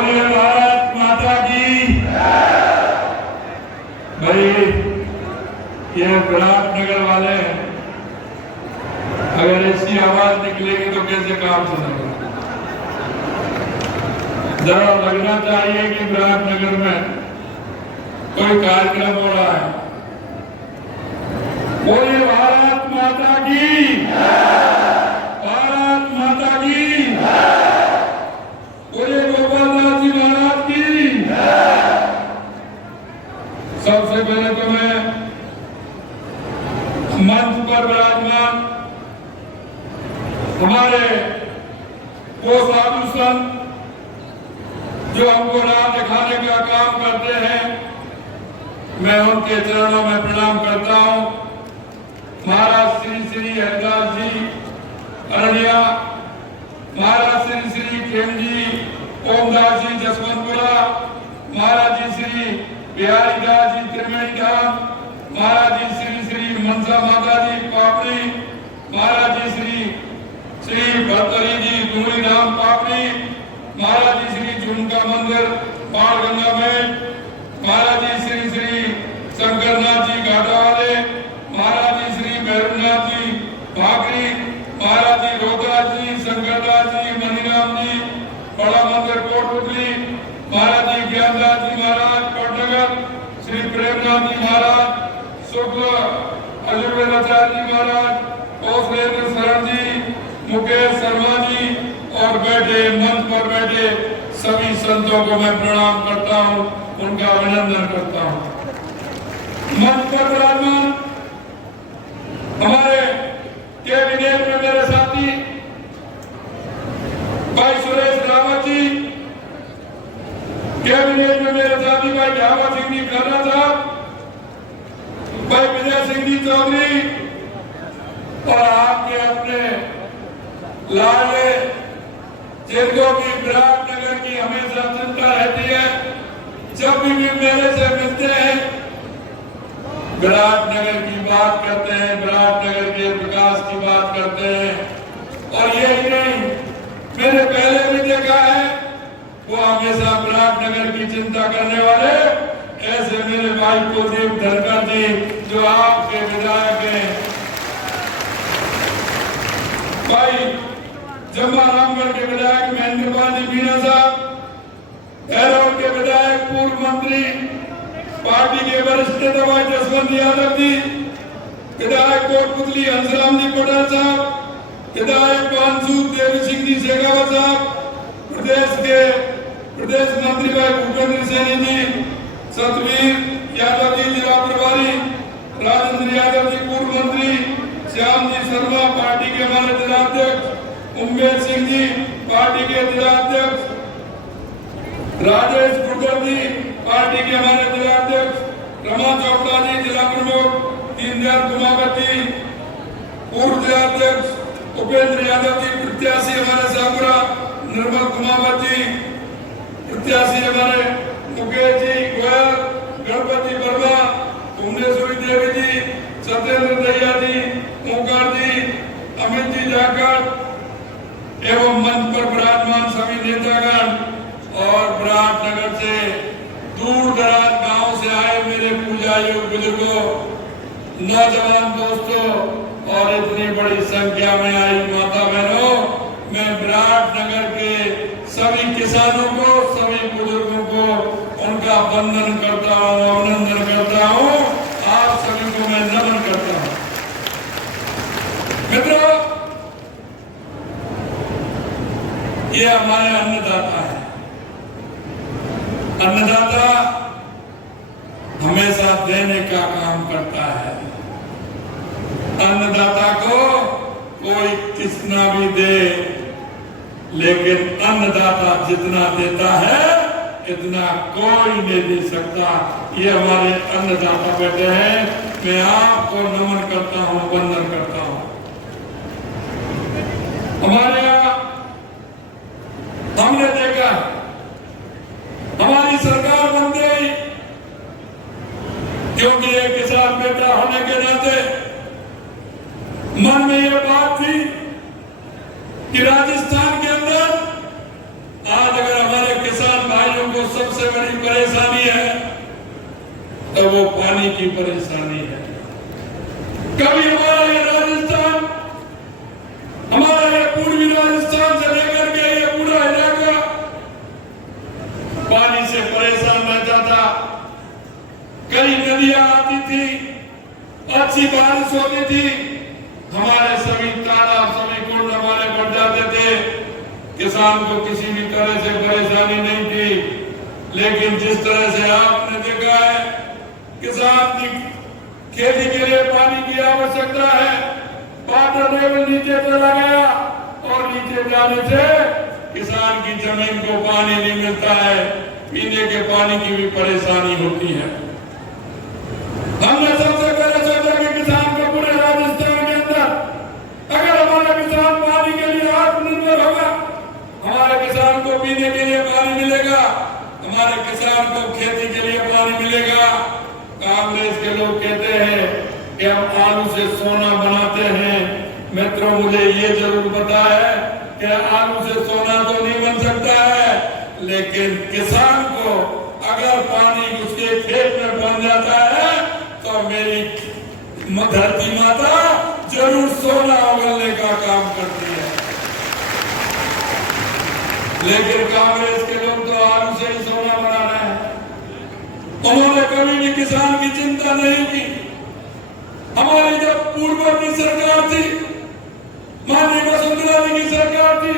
बोलिए भारत माता की। भाई ये विराटनगर वाले अगर ऐसी आवाज निकलेगी तो कैसे काम चलेगा। जरा लगना चाहिए कि विराटनगर में कोई कार्यक्रम हो रहा है। बोलिए भारत माता की, भारत माता की, बोलिए गोपालदास जी महाराज की। सबसे पहले तो मैं मंच पर विराजमान हमारे वो साधु संत जो हमको राह दिखाने का काम करते हैं, मैं उनके चरणों में प्रणाम करता हूं। महाराज श्री श्री हरिदास जी अरनिया, महाराज श्री श्री खेम जी ओमदास जी जसवंतपुरा, महाराज जी श्री बिहारी दास जी त्रिवेणी धाम, महाराज जी श्री श्री मनसा माता जी पापड़ी, महाराज जी श्री भरतरी जी डूंगरी धाम पापड़ी, महाराज जी श्री झुमका मंदिर बाणगंगा में, महाराज जी श्री शंकरनाथ जी घाटा वाले, महाराज जी श्री भैरवनाथ जी भागरी, महाराज जी रोहतास जी शंकरदास जी मनीराम जी बड़ा मंदिर कोटपुतली, महाराज जी ज्ञानदास जी महाराज पटनगर, श्री प्रेमनाथ जी महाराज शुक्ल अजुर्वेदाचार्य जी महाराज, कौशलेंद्र शरण जी, मुकेश शर्मा जी और बैठे मंच पर बैठे सभी संतों को मैं प्रणाम करता हूं, उनका अभिनंदन करता हूं। मंच पर विराजमान हमारे कैबिनेट में मेरे साथी भाई सुरेश रावत जी, कैबिनेट में मेरे साथी भाई ढाबा सिंह जी खन्ना साहब, भाई विजय सिंह जी चौधरी और आपके अपने लाले जिनको की विराटनगर की हमेशा चिंता रहती है। जब भी मेरे से मिलते हैं विराटनगर की बात करते हैं, विराटनगर के विकास की बात करते हैं। और यही नहीं, मैंने पहले भी देखा है वो हमेशा विराटनगर की चिंता करने वाले ऐसे मेरे भाई कुलदीप धनखड़ जी जो आपके विधायक हैं, भाई जम्मा रामगढ़ के विधायक महेंद्र पाल जी मीणा साहब, भैरव के विधायक पूर्व मंत्री पार्टी के वरिष्ठ नेता भाई जसवंत यादव जी, विधायक कोटपुतली हंसराम जी पटेल साहब, विधायक पानसू देवी सिंह जी शेखावत साहब, प्रदेश मंत्री भाई भूपेंद्र सैनी जी, सतवीर यादव जी जिला प्रभारी, राजेंद्र यादव जी पूर्व मंत्री, श्याम जी शर्मा पार्टी के हमारे जिलाध्यक्ष, उमेश सिंह जी पार्टी के जिलाध्यक्ष, राजेश गुर्जर जी पार्टी के हमारे जिलाध्यक्ष, रमा चोपड़ा जी जिला प्रमुख, दीनदयाल कुमावत जी पूर्व जिलाध्यक्ष, उपेंद्र यादव जी प्रत्याशी हमारे सापुरा, निर्मल कुमावत जी प्रत्याशी हमारे, मुकेश जी गोयल, गणपति वर्मा, भुवनेश्वरी देवी जी, सत्येंद्र दहिया जी, ओंकार जी, अमित जी जाकर एवं मंच पर विराजमान सभी नेतागण और विराटनगर से दूर दराज गांव से आए मेरे पूजायोग बुजुर्गों, नौजवान दोस्तों और इतनी बड़ी संख्या में आई माता बहनों, मैं विराटनगर के सभी किसानों को, सभी बुजुर्गों को उनका वंदन करता हूँ, अभिनंदन करता हूँ, आप सभी को मैं नमन करता हूँ। मित्रों, ये हमारे अन्नदाता है। अन्नदाता हमेशा देने का काम करता है। अन्नदाता को कोई कितना भी दे, लेकिन अन्नदाता जितना देता है इतना कोई नहीं दे सकता। ये हमारे अन्नदाता बैठे हैं, मैं आपको नमन करता हूँ, वंदन करता हूँ। हमारे यहाँ हमने देखा हमारी सरकार बन गई, क्योंकि एक किसान बेटा होने के नाते मन में यह बात थी कि राजस्थान के अंदर आज अगर हमारे किसान सबसे बड़ी परेशानी है तो वो पानी की परेशानी है। कभी हमारा ये राजस्थान, हमारा ये पूर्वी राजस्थान से लेकर के ये पूरा इलाका पानी से परेशान रहता था। कई नदियां आती थी, अच्छी बारिश होती थी, हमारे सभी तालाब सभी कुंड हमारे भर जाते थे। किसान को किसी भी तरह से परेशानी नहीं थी। लेकिन जिस तरह से आपने देखा है, किसान की खेती के लिए पानी की आवश्यकता है। वाटर लेवल नीचे चला गया और नीचे जाने से किसान की जमीन को पानी नहीं मिलता है, पीने के पानी की भी परेशानी होती है। हमने सबसे पहले सोचा कि किसान को पूरे राजस्थान के अंदर अगर हमारा किसान पानी के लिए आत्मनिर्भर होगा, हमारे किसान को पीने के लिए पानी मिलेगा, हमारे किसान को खेती के लिए पानी मिलेगा। कांग्रेस के लोग कहते हैं कि हम आलू से सोना बनाते हैं। मित्रों, मुझे ये जरूर पता है कि आलू से सोना तो नहीं बन सकता है, लेकिन किसान को अगर पानी उसके खेत में बन जाता है तो मेरी धरती माता जरूर सोना उगलने का काम करती है। लेकिन कांग्रेस के लोग तो आलू से ही सोना बना रहे हैं। उन्होंने कभी भी किसान की चिंता नहीं की। हमारी जब पूर्ववर्ती सरकार थी, माननीय वसुंधरा जी की सरकार थी,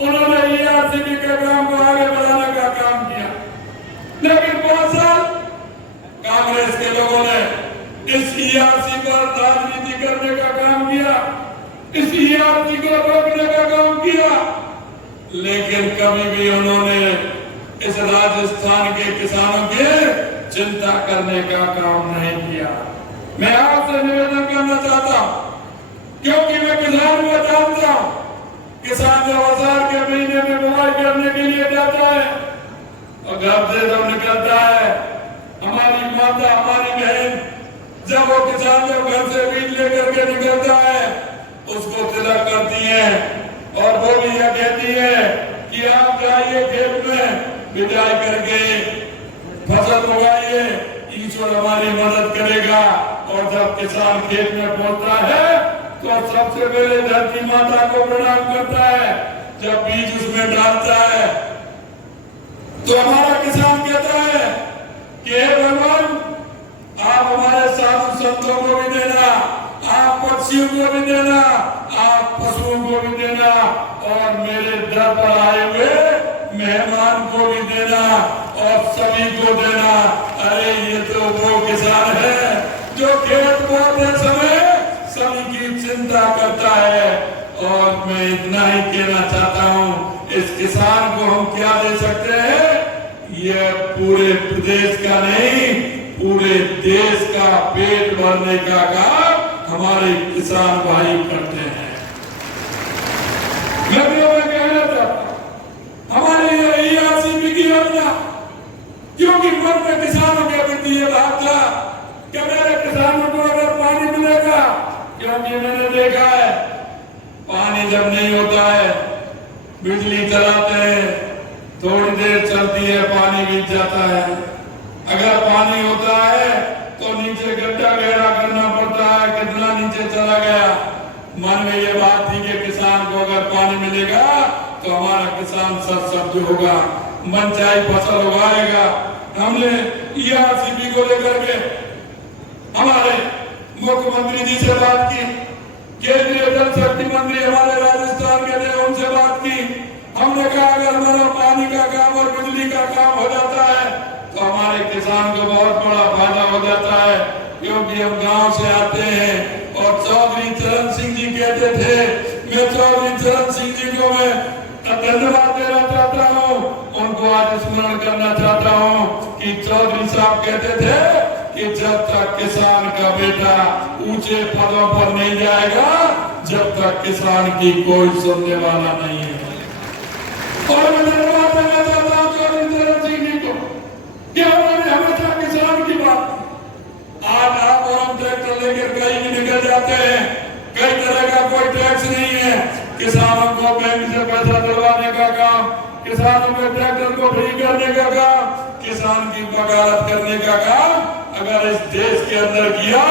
उन्होंने ERCP के काम को आगे बढ़ाने का काम किया। लेकिन 5 साल कांग्रेस के लोगों ने इस ERC पर राजनीति करने का काम किया, इस ERC को रोकने का काम किया। लेकिन कभी भी उन्होंने इस राजस्थान के किसानों की चिंता करने का काम नहीं किया। मैं आपसे निवेदन करना चाहता हूं, क्योंकि मैं किसान को जानता हूं। किसान जब आषाढ़ के महीने में बुआई करने के लिए जाता है और घर से जब निकलता है, हमारी माता हमारी बहन जब वो किसान जब घर से बीज लेकर के निकलता है, उसको तिलक करती है और बोली यह कहती है कि आप जाइए खेत में बिजाई करके फसल उगाइए, ईश्वर हमारी मदद करेगा। और जब किसान खेत में पहुंचता है तो सबसे पहले धरती माता को प्रणाम करता है। जब बीज उसमें डालता है तो हमारा किसान कहता है कि हे भगवान, आप हमारे साधु संतों को भी देना, आप पक्षियों को भी देना, आप पशुओं को भी देना और मेरे दर पर आए हुए मेहमान को भी देना और सभी को देना। अरे ये तो वो किसान है जो खेत बोते समय सभी की चिंता करता है। और मैं इतना ही कहना चाहता हूँ, इस किसान को हम क्या दे सकते हैं? ये पूरे प्रदेश का नहीं, पूरे देश का पेट भरने का काम हमारे किसान भाई करते हैं। मैं कहना चाहता हूँ, हमारे ERCP की योजना, क्योंकि मन में किसानों के प्रति ये भाव था कि मेरे किसानों को अगर पानी मिलेगा, क्योंकि मैंने देखा है पानी जब नहीं होता है, बिजली चलाते हैं, थोड़ी देर चलती है, पानी बीत जाता है। अगर पानी होता है तो नीचे गड्ढा गहरा करना पड़ता है, कितना नीचे चला गया। मन में ये बात थी कि किसान को अगर पानी मिलेगा तो हमारा किसान सशक्त होगा, मनचाही फसल उगाएगा। हमने ERCP को लेकर के हमारे मुख्यमंत्री जी से बात की, केंद्रीय जल शक्ति मंत्री हमारे राजस्थान के थे, उनसे बात की। हमने कहा अगर हमारा पानी का काम और बिजली का काम हो जाता है तो हमारे किसान को बहुत बड़ा फायदा हो जाता है। क्योंकि हम गांव से आते हैं और चौधरी चरण सिंह जी कहते थे, मैं चौधरी चरण सिंह जी को मैं धन्यवाद देना चाहता हूँ, उनको आज स्मरण करना चाहता हूँ कि चौधरी साहब कहते थे कि जब तक किसान का बेटा ऊंचे पदों पर नहीं जाएगा, जब तक किसान की कोई सुनने वाला नहीं है। और मैं धन्यवाद देना चाहता हूँ चौधरी चरण सिंह जी को, क्या उन्होंने हमेशा किसान की बात। आज आप और हम ट्रैक्टर लेकर कहीं भी निकल जाते हैं, कई तरह का कोई टैक्स नहीं है। किसानों को बैंक से पैसा दिलवाने का काम किसानों के ट्रैक्टर को फ्री करने का काम, किसान की वकालत करने का काम अगर इस देश के अंदर किया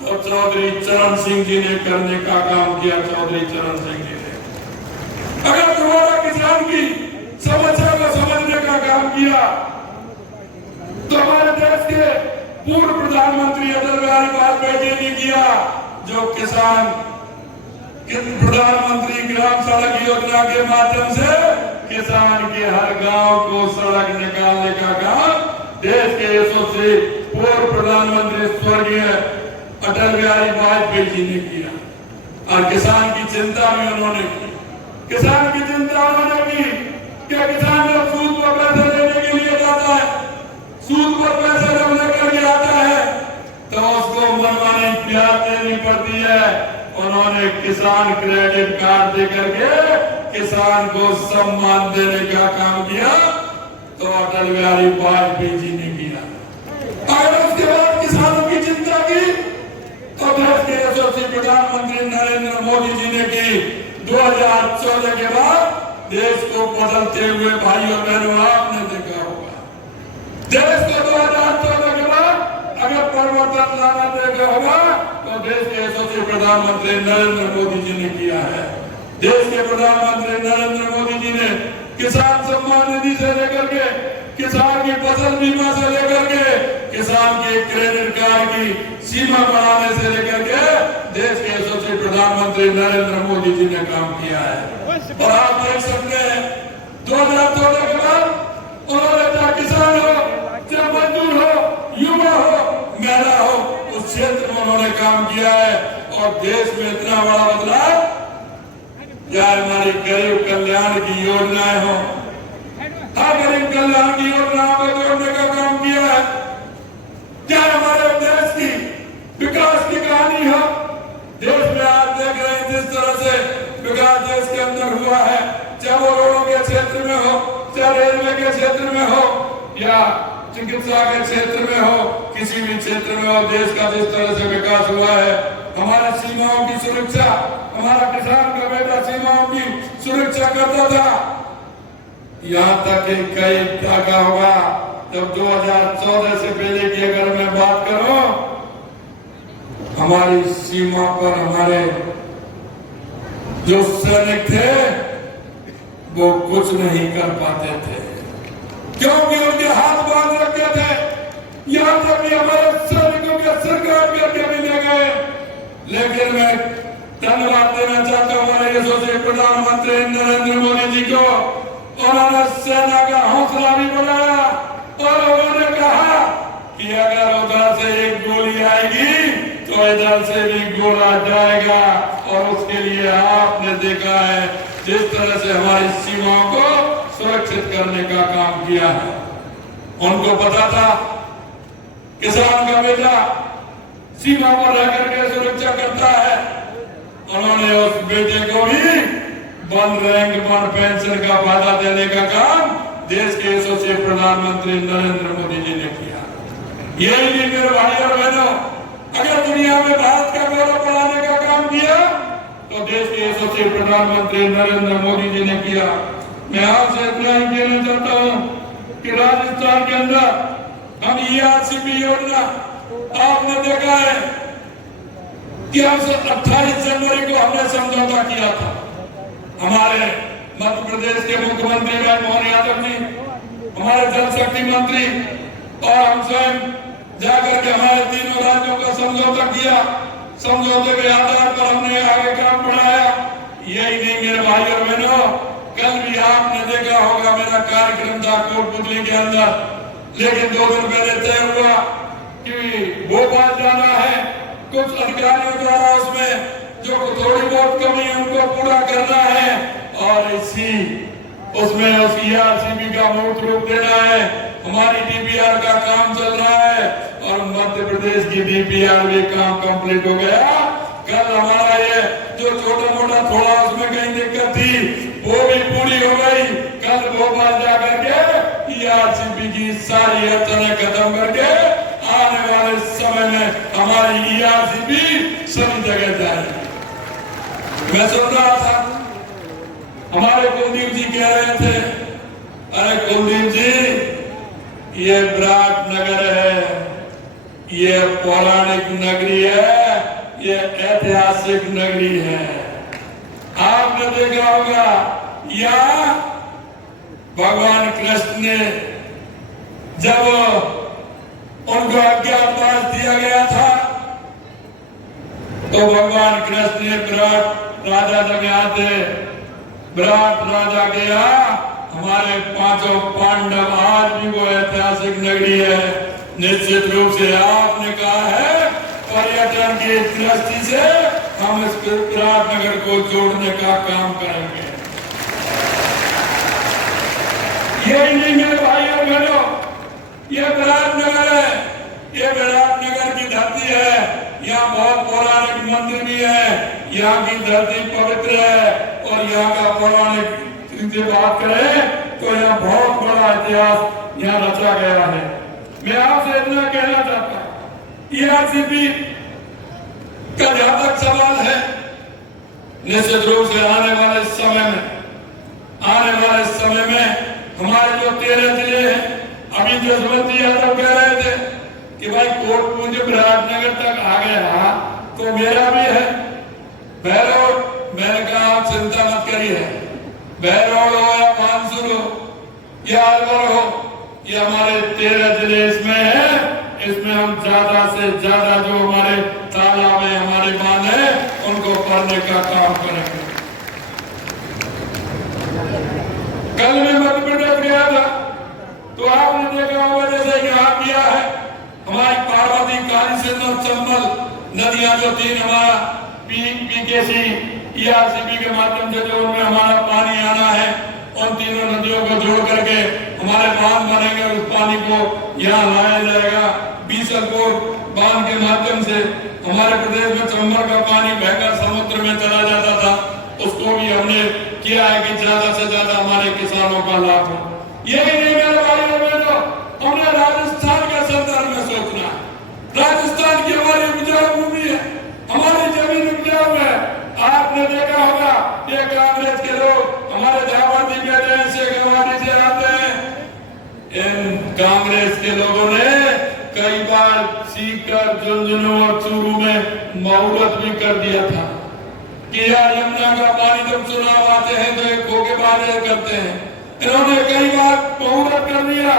तो चौधरी चरण सिंह जी ने करने का काम किया। चौधरी चरण सिंह जी ने अगर तुम्हारा किसान की समस्या को समझने का काम किया तो हमारे देश के पूर्व प्रधानमंत्री अटल बिहारी वाजपेयी जी ने किया, जो किसान प्रधानमंत्री ग्राम सड़क योजना के माध्यम से किसान के हर गांव को सड़क निकालने का काम देश के यशस्वी पूर्व प्रधानमंत्री स्वर्गीय अटल बिहारी वाजपेयी जी ने किया। और किसान की चिंता भी उन्होंने की। किसान की चिंता उन्होंने की कि किसान जब सूद पर पैसे लेने के लिए जाता है, सूद पर पैसे जब लेकर के आता है तो उसको मनमानी ब्याज देनी पड़ती है। उन्होंने किसान क्रेडिट कार्ड देकर के किसान को सम्मान देने का काम किया, तो अटल बिहारी वाजपेयी जी ने किया। अगर उसके बाद किसानों की चिंता की तो देश के यशस्वी प्रधानमंत्री नरेंद्र मोदी जी ने की। 2014 के बाद देश को बदलते हुए भाइयों बहनों आपने देखा होगा, देश को 2014 के बाद अगर परिवर्तन लाना देखा होगा तो देश के यशस्वी प्रधानमंत्री नरेंद्र मोदी जी ने किया है। देश के प्रधानमंत्री नरेंद्र मोदी जी ने किसान सम्मान निधि से लेकर के, किसान की फसल बीमा से लेकर के, किसान के क्रेडिट कार्ड की सीमा बढ़ाने से लेकर के देश के यशस्वी प्रधानमंत्री नरेंद्र मोदी जी ने काम किया है। और आप देख सकते हैं 2014 के बाद उन्होंने चाहे किसान हो, चाहे मजदूर हो, युवा हो, महिला हो, उस क्षेत्र में उन्होंने काम किया है। और देश में इतना बड़ा बदलाव, चाहे हमारी गरीब कल्याण की योजनाएं हो, हर गरीब कल्याण की योजनाओं को जोड़ने का काम किया है। चाहे हमारे देश की विकास की कहानी हो, देश में आप देख रहे हैं जिस तरह से विकास देश के अंदर हुआ है, चाहे वो रोडों के क्षेत्र में हो, चाहे रेलवे के क्षेत्र में हो, या चिकित्सा के क्षेत्र में हो, किसी भी क्षेत्र में हो, देश का जिस तरह से विकास हुआ है। हमारी सीमाओं की सुरक्षा, हमारा किसान का बेटा सीमाओं की सुरक्षा करता था। यहाँ तक कि कई क्या होगा, जब 2014 से पहले की अगर मैं बात करूं, हमारी सीमा पर हमारे जो सैनिक थे वो कुछ नहीं कर पाते थे, क्योंकि उनके हाथ बांध रखे थे। यहाँ तक कि हमारे सैनिकों के सरकार करके भी ले गए। लेकिन मैं धन्यवाद देना चाहता हूँ हमारे यशस्वी प्रधानमंत्री नरेंद्र मोदी जी को। उन्होंने सेना का हौसला भी बढ़ाया और उन्होंने कहा कि अगर उधर से एक गोली आएगी तो इधर से भी गोला जाएगा। और उसके लिए आपने देखा है जिस तरह से हमारी सीमाओं को सुरक्षित करने का काम किया है। उनको पता था किसान का बेटा सीमा पर रह करके सुरक्षा करता है। उन्होंने उस बेटे को भी वन रैंक वन पेंशन का वादा देने का काम देश के यशस्वी प्रधानमंत्री नरेंद्र मोदी जी ने किया। यही नहीं मेरे भाई और बहनों, अगर दुनिया में भारत का गौरव बढ़ाने का काम किया तो देश के यशस्वी प्रधानमंत्री नरेंद्र मोदी जी ने किया। मैं आपसे इतना ही कहना चाहता हूँ कि राजस्थान के अंदर हम ERCP योजना आपने देखा है कि हमसे 28 जनवरी को हमने समझौता किया था। हमारे मध्य प्रदेश के मुख्यमंत्री मोहन यादव जी, हमारे जल शक्ति मंत्री और हम स्वयं जाकर के हमारे तीनों राज्यों का समझौता किया। समझौते के आधार पर हमने आगे काम बढ़ाया। यही नहीं मेरे भाई और बहनों, कल भी आपने देखा होगा मेरा कार्यक्रम था कोटपुतली के अंदर, लेकिन 2 दिन पहले तय हुआ कि भोपाल जाना है। कुछ अधिकारियों द्वारा उसमें जो थोड़ी बहुत कमी है उनको पूरा करना है और इसी उसमें उस ERCP का मूर्त रूप देना है। हमारी DPR का काम चल रहा है और मध्य प्रदेश की DPR भी काम कंप्लीट हो गया। कल हमारा ये जो छोटा मोटा थोड़ा उसमें कहीं दिक्कत थी वो भी पूरी हो गई। कल भोपाल जाकर के ERCP की सारी अड़चनें खत्म करके आने वाले समय में हमारी ERCP सभी जगह जाएगी। मैं सुन रहा था हमारे कुलदीप जी कह रहे थे अरे कुलदीप जी, ये विराटनगर है, ये पौराणिक नगरी है, ये ऐतिहासिक नगरी है। आपने देखा होगा यहाँ भगवान कृष्ण ने जब उनको अज्ञातवास दिया गया था तो भगवान कृष्ण ने विराट राजा जब यहाँ थे, विराट राजा के यहाँ हमारे पांचों पांडव, आज भी वो ऐतिहासिक नगरी है। निश्चित रूप से आपने कहा है पर्यटन की दृष्टि से हम इस विराटनगर को जोड़ने का काम करेंगे। यही नहीं मेरे भाई और बहनों, ये विराटनगर है, ये विराटनगर की धरती है। यहाँ बहुत पौराणिक मंदिर भी है, यहाँ की धरती पवित्र है और यहाँ का पौराणिक से बात करें तो यहाँ बहुत बड़ा इतिहास यहाँ रचा गया है। मैं आपसे इतना कहना चाहता हूँ, ईआरसीपी का जहां तक सवाल है, निश्चित रूप से आने वाले समय में हमारे जो 13 जिले हैं, अभी जसवंत यादव कह रहे थे कि भाई कोटपुंज विराटनगर तक आ गया तो मेरा भी है भैरव। मैंने कहा आप चिंता मत करिए, भैरव हो या मानसूर हो या अलवर हो, ये हमारे 13 जिले इसमें है। इसमें हम ज्यादा से ज्यादा जो हमारे तालाब है, हमारे बांध है, उनको भरने का काम करेंगे। कल मैं मध्य प्रदेश गया था तो आपने देखा होगा जैसे यहाँ किया है, हमारी पार्वती, काली सिंध और चंबल नदियां जो तीन हमारा पीकेसी ईआरसीपी के माध्यम से जो उनमें हमारा पानी आना है, उन तीनों नदियों को जोड़ करके हमारे बांध बनेंगे। उस पानी को यहाँ लाया जाएगा। बीसलपुर बांध के माध्यम से हमारे प्रदेश में चंबल का पानी बहकर समुद्र में चला जाता था, उसको भी हमने किया है कि ज्यादा से ज्यादा हमारे किसानों का लाभ हो। यही नहीं मेरे भाइयों बहनों, हमने राजस्थान के संदर्भ में सोचना है। राजस्थान की हमारी उपजाऊ भूमि है, हमारी जमीन उपजाऊ है। आपने देखा होगा ये कांग्रेस के लोग हमारे झावादी कहते हैं, शेखवादी से आते हैं। इन कांग्रेस के लोगों ने कई बार सीकर, झुंझुनू और चूरू में मुहूर्त भी कर दिया था कि यार यमुना का पानी जब चुनाव आते हैं तो एक धोखेबाजी करते हैं। इन्होंने कई बार मुहूर्त कर दिया।